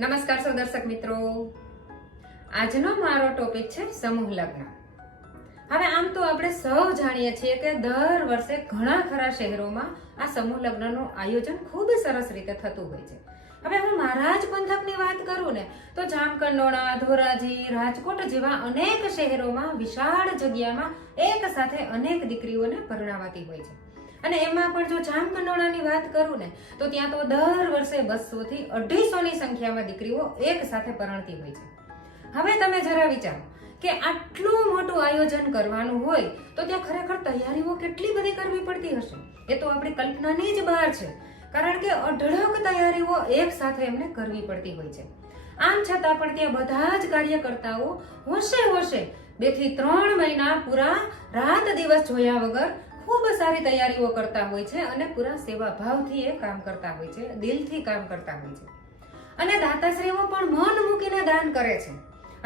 નમસ્કાર સૌ દર્શક મિત્રો, આજનો મારો ટોપિક છે સમૂહ લગ્ન. હવે આમ તો આપણે સૌ જાણીએ છીએ કે દર વર્ષે ઘણા ખરા શહેરોમાં આ સમૂહ લગ્નનું આયોજન ખૂબ સરસ રીતે થતું હોય છે. હવે હું મારા જ પંથકની વાત કરું ને તો જામકંડોળા, ધોરાજી, રાજકોટ જેવા અનેક શહેરોમાં વિશાળ જગ્યામાં એક સાથે અનેક દીકરીઓને પરણાવાતી હોય છે. અને એમાં પણ જો જામકંડોળાની વાત કરું ને તો ત્યાં તો દર વર્ષે 200 થી 250 ની સંખ્યામાં દીકરીઓ એક સાથે પરણતી હોય છે. હવે તમે જરા વિચારો કે આટલું મોટું આયોજન કરવાનું હોય તો ત્યાં ખરેખર તૈયારીઓ કેટલી બધી કરવી પડતી હશે. એ તો આપણી કલ્પનાની જ બહાર છે, કારણ કે અઢળક તૈયારીઓ એક સાથે એમને કરવી પડતી હોય છે. આમ છતાં પણ ત્યાં બધા જ કાર્યકર્તાઓ હોશે 2 થી 3 મહિના પૂરા રાત દિવસ જોયા વગર ખૂબ સારી તૈયારીઓ કરતા હોય છે અને પૂરા સેવા ભાવથી એ કામ કરતા હોય છે, દિલથી કામ કરતા હોય છે. અને દાતાશ્રીઓ પણ મન મૂકીને દાન કરે છે.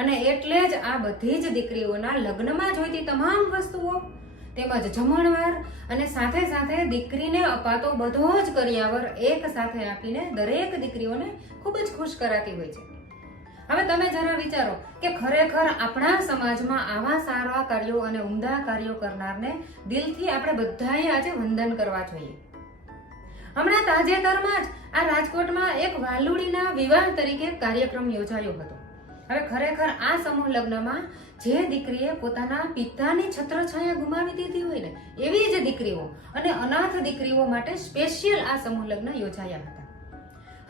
અને એટલે જ આ બધી જ દીકરીઓના લગ્નમાં જોઈતી તમામ વસ્તુઓ તેમજ જમણવાર અને સાથે સાથે દીકરીને અપાતો બધો જ કરિયાવર એક સાથે આપીને દરેક દીકરીઓને ખૂબ જ ખુશ કરાતી હોય છે. હવે તમે જરા વિચારો કે ખરેખર આપણા સમાજમાં આવા સારા કાર્યો અને ઉમદા કાર્યો કરનારને દિલથી આપણે બધાએ આજે વંદન કરવા જોઈએ. હમણાં તાજેતરમાં જ આ રાજકોટમાં એક વાલુડીના વિવાહ તરીકે કાર્યક્રમ યોજાયો હતો. હવે ખરેખર આ સમૂહ લગ્નમાં જે દીકરીએ પોતાના પિતાની છત્રછાયા ગુમાવી દીધી હોય ને એવી જ દીકરીઓ અને અનાથ દીકરીઓ માટે સ્પેશિયલ આ સમૂહ લગ્ન યોજાયા હતા.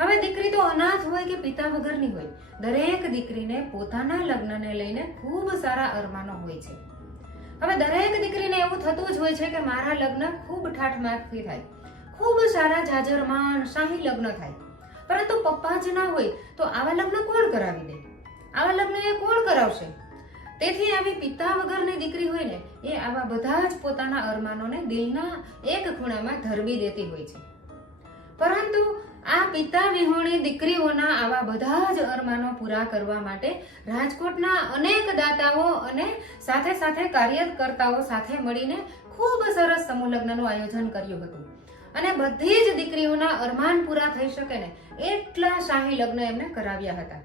હવે દીકરી તો અનાથ હોય કે પિતા વગરની હોય, દરેક દીકરીને પોતાના લગ્નને લઈને ખૂબ સારા અરમાનો હોય છે. હવે દરેક દીકરીને એવું થતું જ હોય છે કે મારા લગ્ન ખૂબ ઠાઠમાઠથી થાય, ખૂબ સારા જાજરમાન શાહી લગ્ન થાય. પરંતુ પપ્પા જ ના હોય તો આવા લગ્ન કોણ કરાવી દે? આવા લગ્ન એ કોણ કરાવશે? તેથી આવી પિતા વગરની દીકરી હોય ને એ આવા બધા જ પોતાના અરમાનોને દિલના એક ખૂણામાં ધરબી દેતી હોય છે. પરંતુ આ પિતા વિહોણી દીકરીઓના આવા બધા જ અરમાનો પૂરા કરવા માટે રાજકોટના અનેક દાતાઓ અને સાથે સાથે કાર્યકર્તાઓ સાથે મળીને ખૂબ સરસ સમૂહ લગ્નનું આયોજન કર્યું હતું. અને બધી જ દીકરીઓના અરમાન પૂરા થઈ શકે ને એટલા શાહી લગ્ન એમને કરાવ્યા હતા.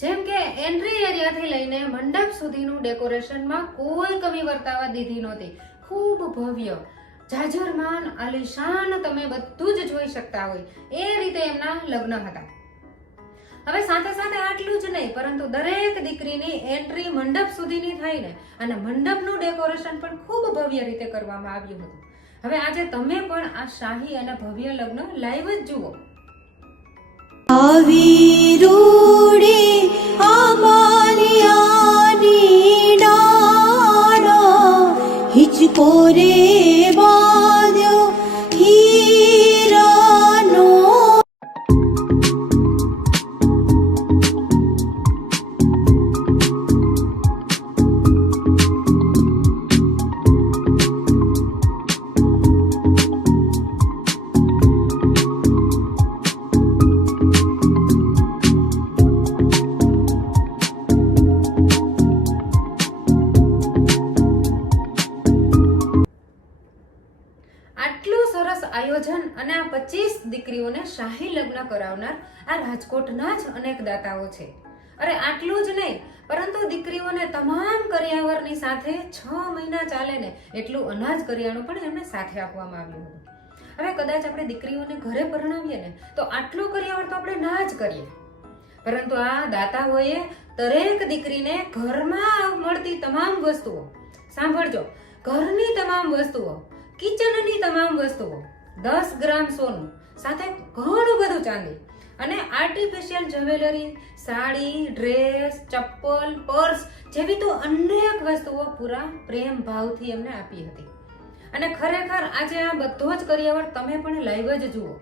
જેમ કે એન્ટ્રી એરિયાથી લઈને મંડપ સુધીનું ડેકોરેશનમાં કોઈ કમી વર્તાવા દીધી નહોતી. ખૂબ ભવ્ય, જાજરમાન, આલીશાન તમે બધું જ જોઈ શકતા હોય એ રીતે એમના લગ્ન હતા. હવે સાથે સાથે આટલું જ નહીં, પરંતુ દરેક દીકરીની એન્ટ્રી મંડપ સુધીની થાય ને અને મંડપનું ડેકોરેશન પણ ખૂબ ભવ્ય રીતે કરવામાં આવ્યું હતું. હવે આજે તમે પણ આ શાહી અને ભવ્ય લગ્ન લાઈવ જ જુઓ. हिचको रे बांध्यो हीरानो આયોજન અને આ 25 દીકરીઓને શાહી લગ્ન કરાવનાર આ રાજકોટના જ અનેક દાતાઓ છે. અરે આટલું જ નહીં, પરંતુ દીકરીઓને તમામ કરિયાવરની સાથે 6 મહિના ચાલે ને એટલું અનાજ કરિયાણું પણ એમને સાથે આપવામાં આવ્યું હતું. હવે કદાચ આપણે દીકરીઓને ઘરે પરણાવીએ ને તો આટલું કરિયાવર તો આપણે ના જ કરીએ, પરંતુ આ દાતાઓએ દરેક દીકરીને ઘરમાં મળતી તમામ વસ્તુઓ, સાંભળજો, ઘરની તમામ વસ્તુઓ, કિચનની તમામ વસ્તુઓ, 10 ગ્રામ સોનું સાથે ઘણું બધું ચાંદી અને આર્ટિફિશિયલ જ્વેલરી, સાડી, ડ્રેસ, ચપ્પલ, પર્સ જેવી તો અનેક વસ્તુઓ પૂરા પ્રેમ ભાવથી એમને આપી હતી. અને ખરેખર આજે આ બધો જ કરિયાવર તમે પણ લાઈવ જ જુઓ.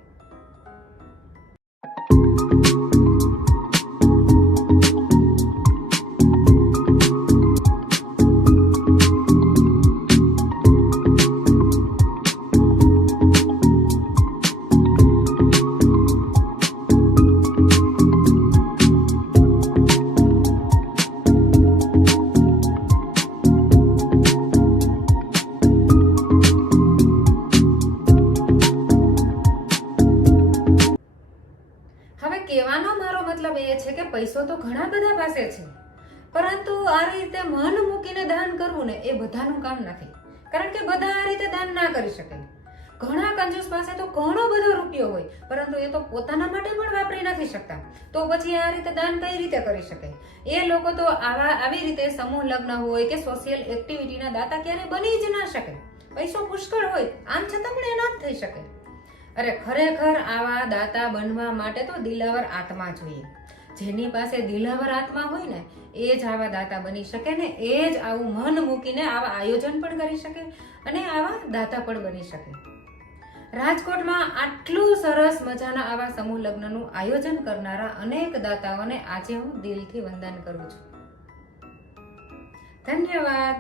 એ છે કે પૈસો તો ઘણા બધા પાસે છે, પરંતુ આ રીતે મન મૂકીને દાન કરવું ને એ બધાનું કામ નથી, કારણ કે બધા આ રીતે દાન ના કરી શકે. ઘણા કંજૂસ પાસે તો ઘણો બધો રૂપિયો હોય, પરંતુ એ તો પોતાના માટે પણ વાપરી નથી શકતા, તો પછી આ રીતે દાન કઈ રીતે કરી શકે? એ લોકો તો આવી રીતે સમૂહ લગ્ન હોય કે સોશિયલ એક્ટિવિટીના દાતા ક્યારે બની જ ના શકે. પૈસો પુષ્કળ હોય, આમ છતાં પણ એ ના જ થઈ શકે. અરે ખરેખર આવા દાતા બનવા માટે તો દિલાવર આત્મા જોઈએ. જેની પાસે દિલાવર આત્મા હોય ને એ જ આવા દાતા બની શકે ને એ જ આવું મન મૂકીને આવા આયોજન પણ કરી શકે અને આવા દાતા પણ બની શકે. રાજકોટમાં આટલું સરસ મજાના આવા સમૂહ લગ્નનું આયોજન કરનારા અનેક દાતાઓને આજે હું દિલથી વંદન કરું છું. ધન્યવાદ.